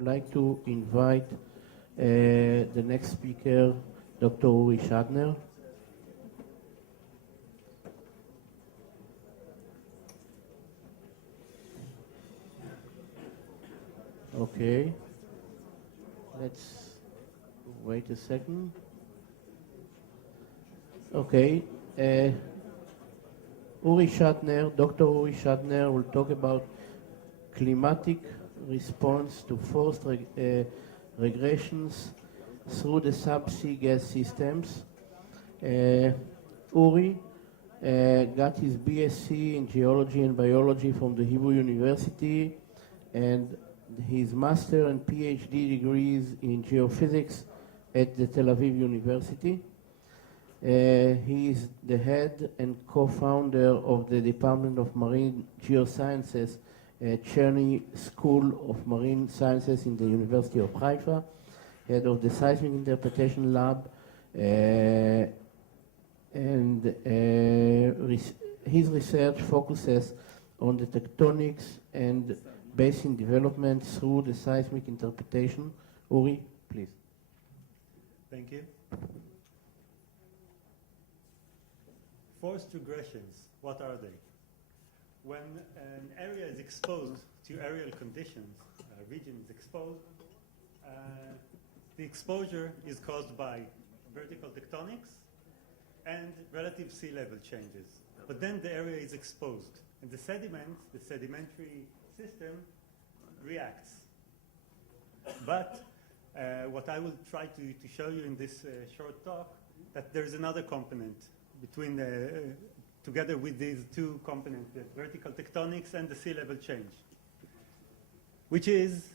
would like to invite the next speaker, Dr. Uri Schattner. Okay, let's wait a second. Okay, Uri Schattner, Dr. Uri Schattner will talk about climatic response to forced regressions through the subsea gas systems. Uri got his BSc in geology and biology from the Hebrew University and his master and PhD degrees in geophysics at the Tel Aviv University. He is the head and co-founder of the Department of Marine Geosciences at Cherny School of Marine Sciences in the University of Haifa, head of the Seismic Interpretation Lab, and his research focuses on the tectonics and basin development through the seismic interpretation. Uri, please. Thank you. Forced regressions, what are they? When an area is exposed to aerial conditions, a region is exposed, the exposure is caused by vertical tectonics and relative sea level changes. But then the area is exposed, and the sediment, the sedimentary system, reacts. But what I will try to show you in this short talk, that there's another component between together with these two components, the vertical tectonics and the sea level change, which is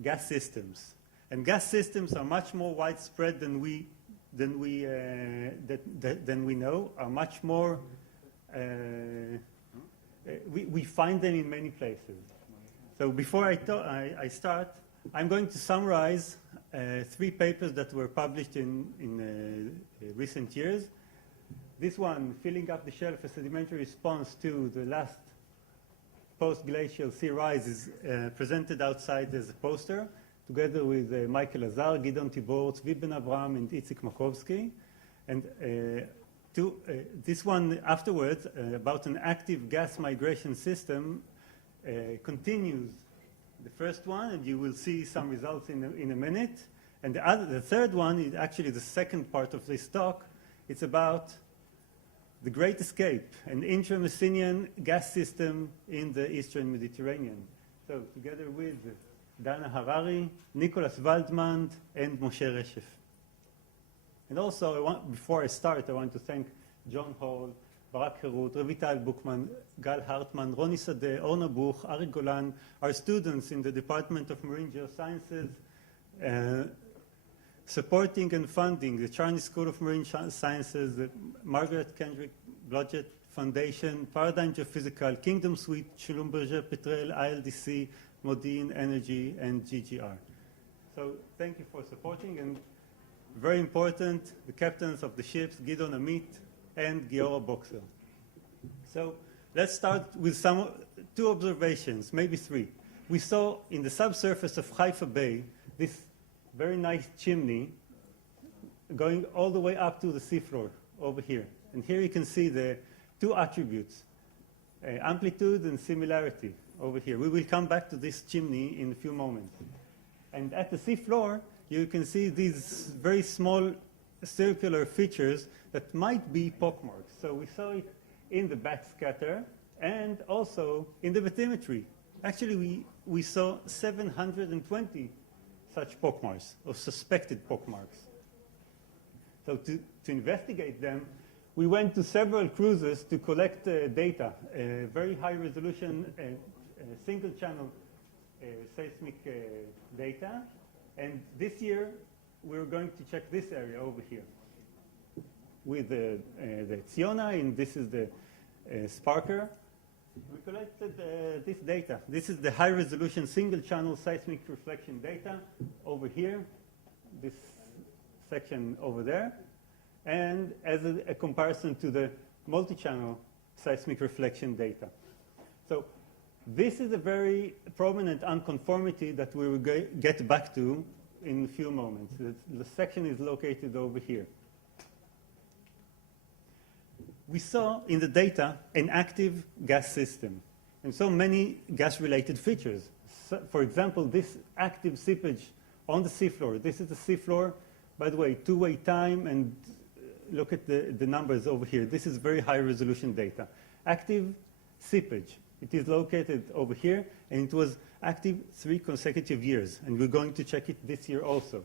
gas systems. And gas systems are much more widespread than we know, are much more, we find them in many places. So before I start, I'm going to summarize 3 papers that were published in recent years. This one, Filling Up the Shelf, a Sedimentary Response to the Last Post-Glacial Sea Rise, is presented outside as a poster, together with Michael Azar, Gideon Tibor, Tzvi Ben Abraham, and Itzik Makovsky. And this one afterwards, about an active gas migration system, continues the first one, and you will see some results in a minute. And the third one is actually the second part of this talk. It's about the Great Escape, an intra-Messinian gas system in the Eastern Mediterranean. So together with Dana Harari, Nicholas Waldman, and Moshe Reshef. And also, before I start, I want to thank John Hall, Barak Herut, Revital Buchman, Gal Hartman, Roni Sadeh, Orna Buch, Ari Golan, our students in the Department of Marine Geosciences, supporting and funding the Chinese School of Marine Sciences, the Margaret Kendrick Blodgett Foundation, Paradigm Geophysical, Kingdom Suite, Schlumberger, Petrel, ILDC, Modine Energy, and GGR. So thank you for supporting, and very important, the captains of the ships, Gidon Amit and Giora Boxer. So let's start with 2 observations, maybe 3. We saw in the subsurface of Haifa Bay this very nice chimney going all the way up to the seafloor over here. And here you can see the 2 attributes, amplitude and similarity over here. We will come back to this chimney in a few moments. And at the seafloor, you can see these very small circular features that might be pockmarks. So we saw it in the backscatter and also in the bathymetry. Actually, we saw 720 such pockmarks, or suspected pockmarks. So to investigate them, we went to several cruises to collect data, very high resolution, single channel seismic data. And this year, we're going to check this area over here with the Tziona, and this is the Sparker. We collected this data. This is the high-resolution single-channel seismic reflection data over here, this section over there, and as a comparison to the multi-channel seismic reflection data. So This is a very prominent unconformity that we will get back to in a few moments. The section is located over here. We saw in the data an active gas system, and so many gas-related features. So, for example, this active seepage on the seafloor. This is the seafloor, by the way, two-way time, and look at the numbers over here. This is very high-resolution data. Active seepage. It is located over here, and it was active 3 consecutive years, and we're going to check it this year also.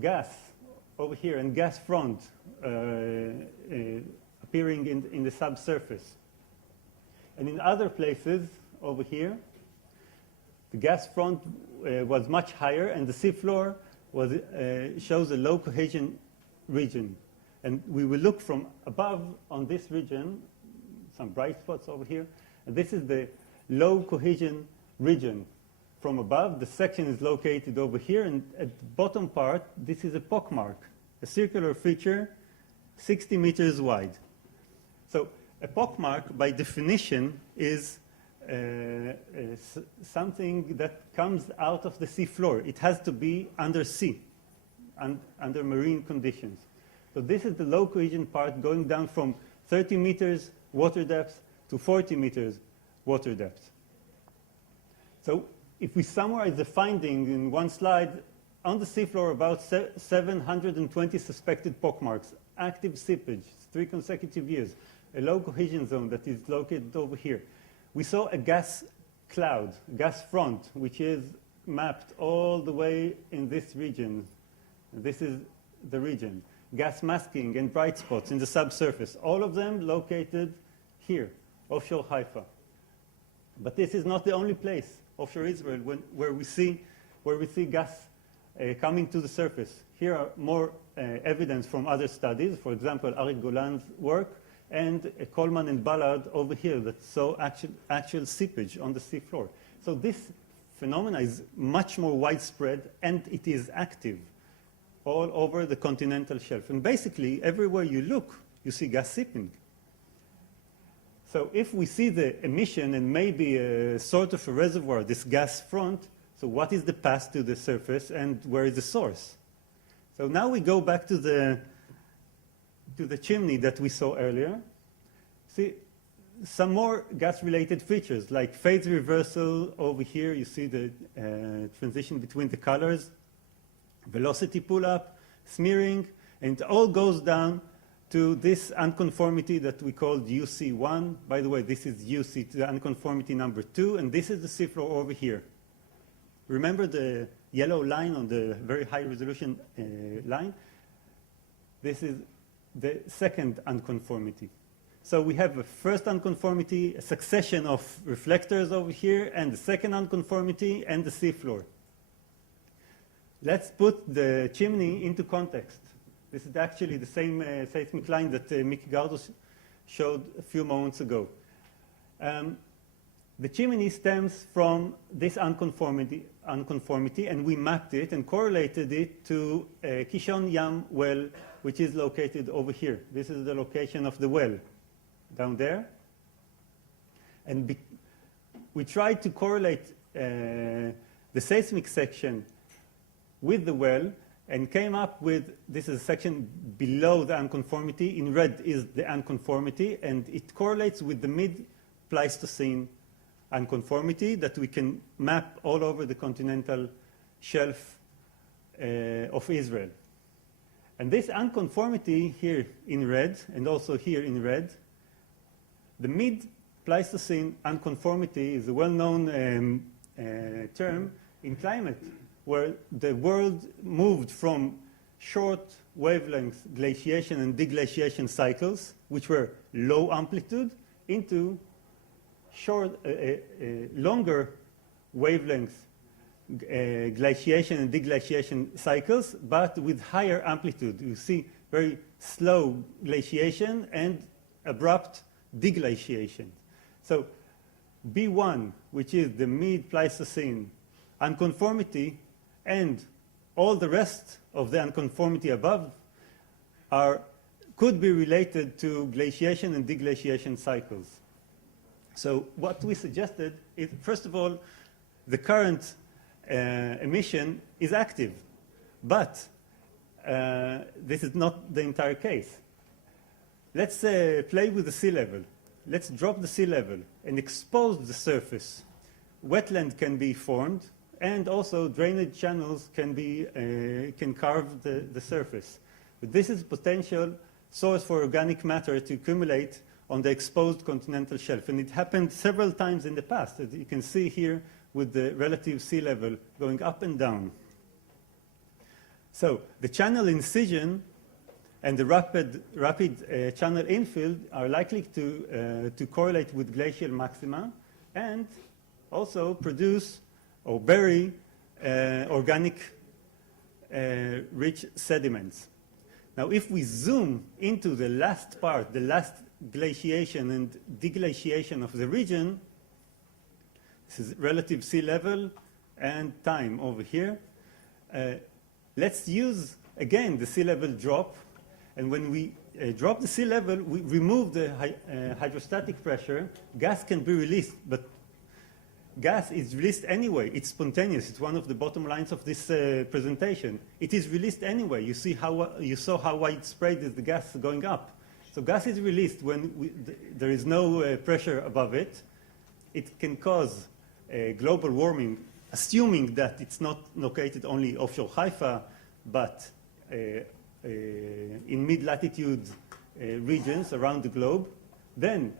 Gas over here, and gas front appearing in the subsurface. And in other places over here, the gas front was much higher, and the seafloor shows a low cohesion region. And we will look from above on this region, some bright spots over here. And this is the low cohesion region from above. The section is located over here, and at the bottom part, this is a pockmark, a circular feature, 60 meters wide. So a pockmark, by definition, is something that comes out of the sea floor. It has to be under sea, under marine conditions. So this is the low cohesion part going down from 30 meters water depth to 40 meters water depth. So if we summarize the finding in one slide, on the seafloor about 720 suspected pockmarks, active seepage, 3 consecutive years, a low cohesion zone that is located over here. We saw a gas cloud, gas front, which is mapped all the way in this region. This is the region. Gas masking and bright spots in the subsurface, all of them located here, offshore Haifa. But this is not the only place, offshore Israel, where we see gas coming to the surface. Here are more evidence from other studies, for example, Arik Golan's work, and Coleman and Ballard over here that saw actual seepage on the seafloor. So this phenomena is much more widespread, and it is active all over the continental shelf. And basically, everywhere you look, you see gas seeping. So if we see the emission and maybe a sort of a reservoir, this gas front, so what is the path to the surface and where is the source? So now we go back to the chimney that we saw earlier. See, some more gas-related features, like phase reversal over here. You see the transition between the colors, velocity pull-up, smearing, and it all goes down to this unconformity that we called UC1. By the way, this is UC, the unconformity number 2, and this is the seafloor over here. Remember the yellow line on the very high-resolution line? This is the second unconformity. So we have a first unconformity, a succession of reflectors over here, and the second unconformity, and the seafloor. Let's put the chimney into context. This is actually the same seismic line that Mickey Gardos showed a few moments ago. The chimney stems from this unconformity, and we mapped it and correlated it to a Kishon Yam well, which is located over here. This is the location of the well, down there. And we tried to correlate the seismic section with the well, and came up with, this is a section below the unconformity. In red is the unconformity, and it correlates with the mid-Pleistocene unconformity that we can map all over the continental shelf of Israel. And this unconformity here in red, and also here in red, the mid-Pleistocene unconformity is a well-known term in climate, where the world moved from short wavelength glaciation and deglaciation cycles, which were low amplitude, into longer wavelength glaciation and deglaciation cycles, but with higher amplitude. You see very slow glaciation and abrupt deglaciation. So B1, which is the mid-Pleistocene unconformity, and all the rest of the unconformity above could be related to glaciation and deglaciation cycles. So what we suggested is, first of all, the current emission is active, but this is not the entire case. Let's play with the sea level. Let's drop the sea level and expose the surface. Wetland can be formed, and also drainage channels can carve the surface. But this is potential source for organic matter to accumulate on the exposed continental shelf. And it happened several times in the past, as you can see here with the relative sea level going up and down. So the channel incision and the rapid channel infill are likely to correlate with glacial maxima and also produce or bury organic rich sediments. Now, if we zoom into the last part, the last glaciation and deglaciation of the region, this is relative sea level and time over here. Let's use, again, the sea level drop. And when we drop the sea level, we remove the hydrostatic pressure. Gas can be released, but gas is released anyway. It's spontaneous. It's one of the bottom lines of this presentation. It is released anyway. You saw how widespread is the gas going up. So gas is released when there is no pressure above it. It can cause global warming, assuming that it's not located only offshore Haifa, but in mid-latitude regions around the globe. Then,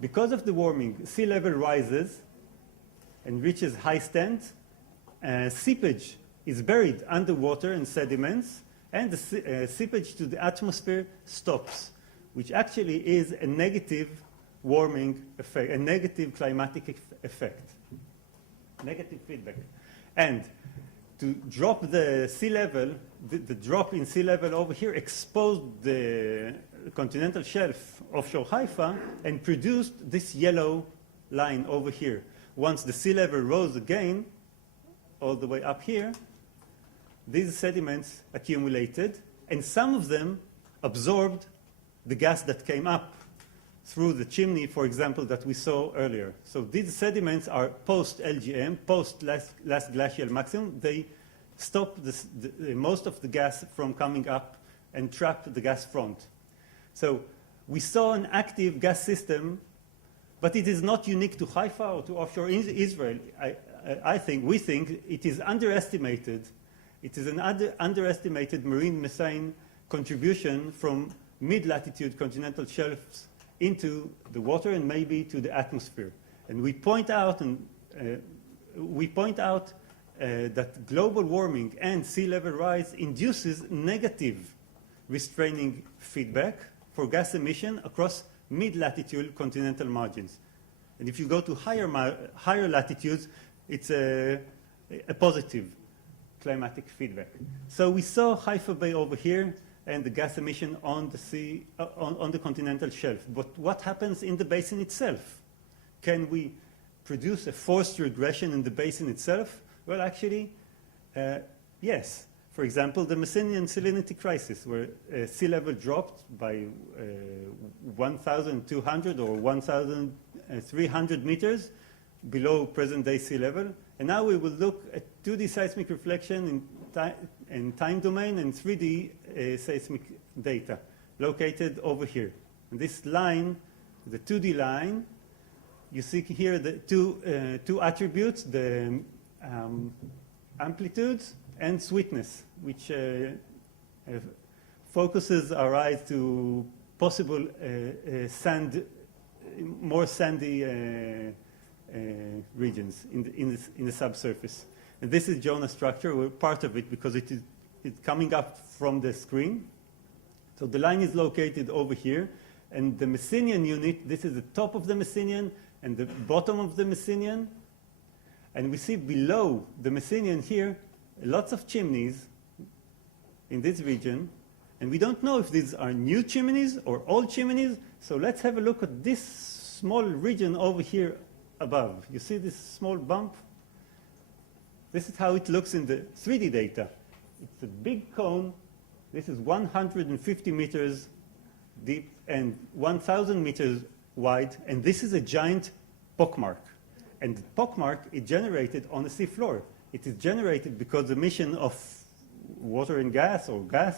because of the warming, sea level rises and reaches high stand. Seepage is buried underwater in sediments, and the seepage to the atmosphere stops, which actually is a negative warming effect, a negative climatic effect, negative feedback. And to drop the sea level, the drop in sea level over here exposed the continental shelf offshore Haifa and produced this yellow line over here. Once the sea level rose again, all the way up here, these sediments accumulated, and some of them absorbed the gas that came up through the chimney, for example, that we saw earlier. So these sediments are post-LGM, post-last glacial maximum. They stop most of the gas from coming up and trap the gas front. So we saw an active gas system, but it is not unique to Haifa or to offshore Israel. We think it is underestimated. It is an underestimated marine methane contribution from mid-latitude continental shelves into the water and maybe to the atmosphere. And we point out that global warming and sea level rise induces negative restraining feedback for gas emission across mid-latitude continental margins. And if you go to higher latitudes, it's a positive climatic feedback. So we saw Haifa Bay over here and the gas emission on the sea, on the continental shelf. But what happens in the basin itself? Can we produce a forced regression in the basin itself? Well, actually, yes. For example, the Messinian salinity crisis, where sea level dropped by 1,200 or 1,300 meters below present-day sea level. And now we will look at 2D seismic reflection in time domain and 3D seismic data located over here. And this line, the 2D line, you see here the two attributes, the amplitude and sweetness, which focuses our eyes to possible more sandy regions in the subsurface. And this is Jonah structure. We're part of it because it's coming up from the screen. So the line is located over here. And the Messinian unit, this is the top of the Messinian and the bottom of the Messinian. And we see below the Messinian here lots of chimneys in this region. And we don't know if these are new chimneys or old chimneys. So let's have a look at this small region over here above. You see this small bump? This is how it looks in the 3D data. It's a big cone. This is 150 meters deep and 1,000 meters wide. And this is a giant pockmark. And the pockmark is generated on the sea floor. It is generated because the emission of water and gas or gas.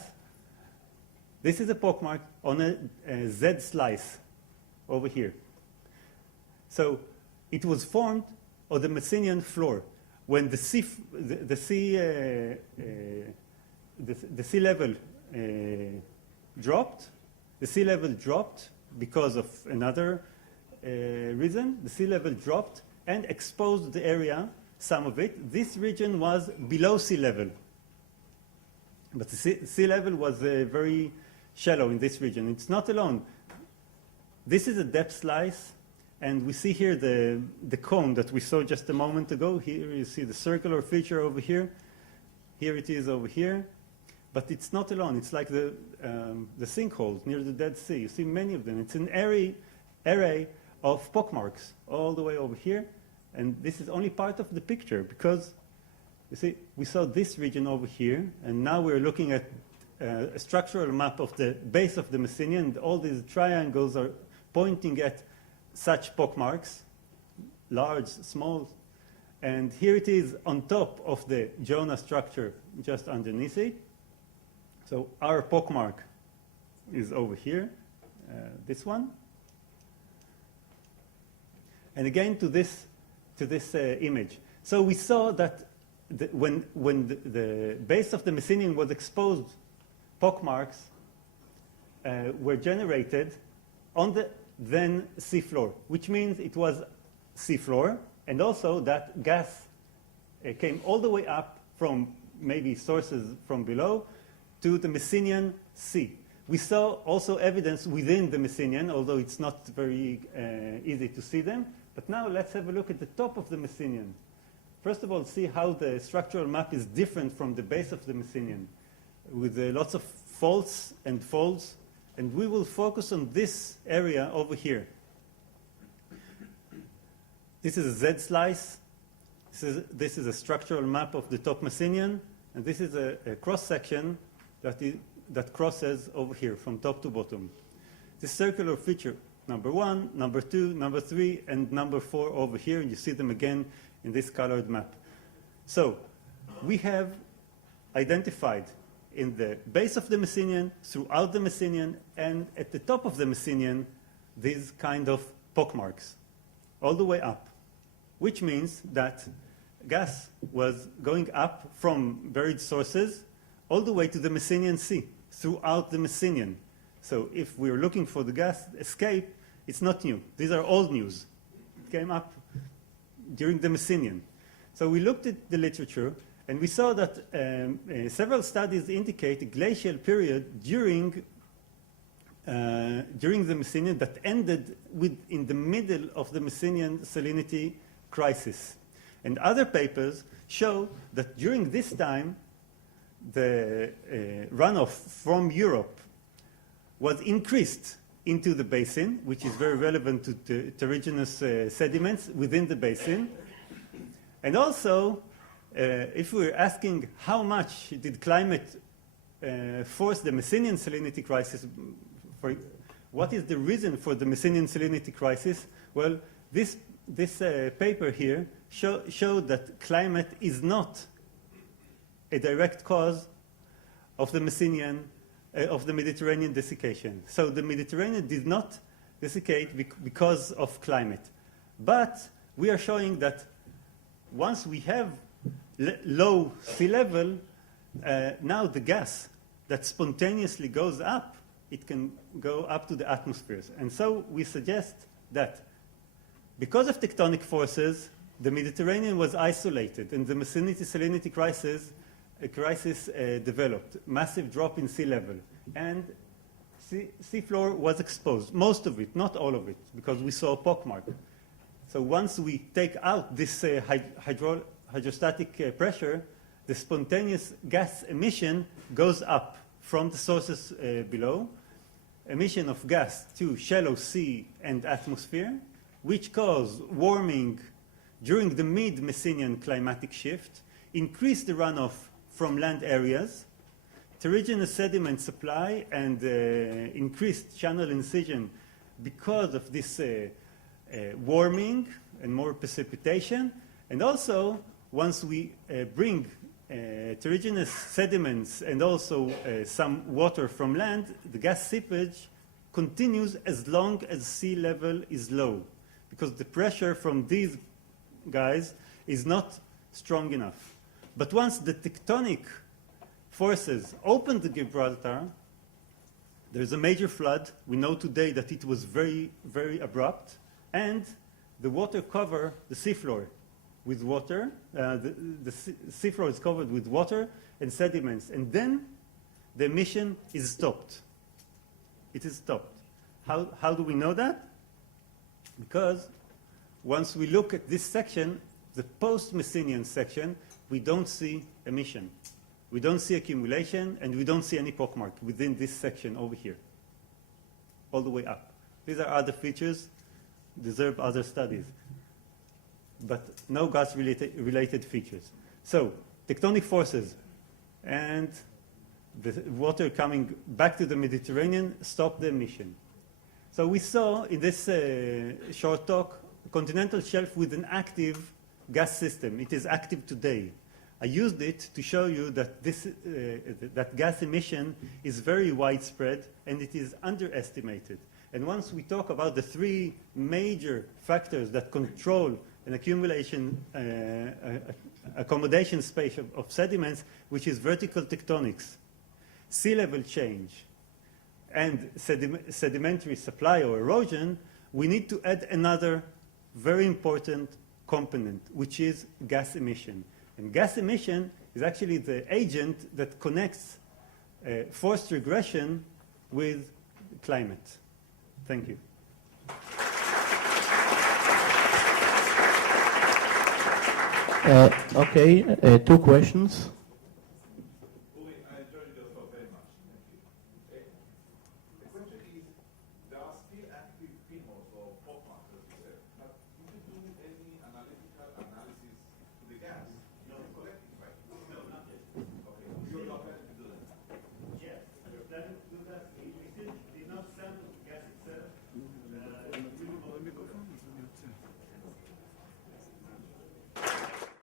This is a pockmark on a Z slice over here. So it was formed on the Messinian floor when the sea level dropped. The sea level dropped because of another reason. The sea level dropped and exposed the area, some of it. This region was below sea level. But the sea level was very shallow in this region. It's not alone. This is a depth slice, and we see here the cone that we saw just a moment ago. Here you see the circular feature over here. Here it is over here. But it's not alone. It's like the sinkholes near the Dead Sea. You see many of them. It's an array of pockmarks all the way over here. And this is only part of the picture because, you see, we saw this region over here, and now we're looking at a structural map of the base of the Messinian. And all these triangles are pointing at such pockmarks, large, small. And here it is on top of the Jonah structure just underneath it. So our pockmark is over here, this one. And again to this image. So we saw that when the base of the Messinian was exposed, pockmarks were generated on the then seafloor, which means it was seafloor, and also that gas came all the way up from maybe sources from below to the Messinian Sea. We saw also evidence within the Messinian, although it's not very easy to see them. But now let's have a look at the top of the Messinian. First of all, see how the structural map is different from the base of the Messinian, with lots of faults and folds. And we will focus on this area over here. This is a Z slice. This is a structural map of the top Messinian. And this is a cross-section that crosses over here from top to bottom. This circular feature, number 1, number 2, number 3, and number 4 over here. And you see them again in this colored map. So we have identified in the base of the Messinian, throughout the Messinian, and at the top of the Messinian, these kind of pockmarks, all the way up, which means that gas was going up from buried sources all the way to the Messinian Sea, throughout the Messinian. So if we're looking for the gas escape, it's not new. These are old news. It came up during the Messinian. So we looked at the literature, and we saw that several studies indicate a glacial period during the Messinian that ended in the middle of the Messinian salinity crisis. And other papers show that during this time, the runoff from Europe was increased into the basin, which is very relevant to the terrigenous sediments within the basin. And also, if we're asking how much did climate force the Messinian salinity crisis, what is the reason for the Messinian salinity crisis? Well, this paper here showed that climate is not a direct cause of the Mediterranean desiccation. So the Mediterranean did not desiccate because of climate. But we are showing that once we have low sea level, now the gas that spontaneously goes up, it can go up to the atmospheres. And so we suggest that because of tectonic forces, the Mediterranean was isolated, and the Messinian salinity crisis developed, massive drop in sea level, and seafloor was exposed, most of it, not all of it, because we saw a pockmark. So once we take out this hydrostatic pressure, the spontaneous gas emission goes up from the sources below, emission of gas to shallow sea and atmosphere, which cause warming during the mid-Messinian climatic shift, increase the runoff from land areas, terrigenous sediment supply, and increased channel incision because of this warming and more precipitation. And also, once we bring terrigenous sediments and also some water from land, the gas seepage continues as long as sea level is low, because the pressure from these guys is not strong enough. But once the tectonic forces open the Gibraltar, there's a major flood. We know today that it was very, very abrupt, and the water cover the seafloor with water. The seafloor is covered with water and sediments, and then the emission is stopped. It is stopped. How do we know that? Because once we look at this section, the post-Messinian section, we don't see emission. We don't see accumulation, and we don't see any pockmark within this section over here, all the way up. These are other features, deserve other studies, but no gas-related features. So, tectonic forces and the water coming back to the Mediterranean stop the emission. So we saw in this short talk a continental shelf with an active gas system. It is active today. I used it to show you that that gas emission is very widespread and it is underestimated. And once we talk about the three major factors that control an accumulation, accommodation space of sediments, which is vertical tectonics, sea level change, and sedimentary supply or erosion, we need to add another very important component, which is gas emission. And gas emission is actually the agent that connects forced regression with climate. Thank you. Okay, two questions.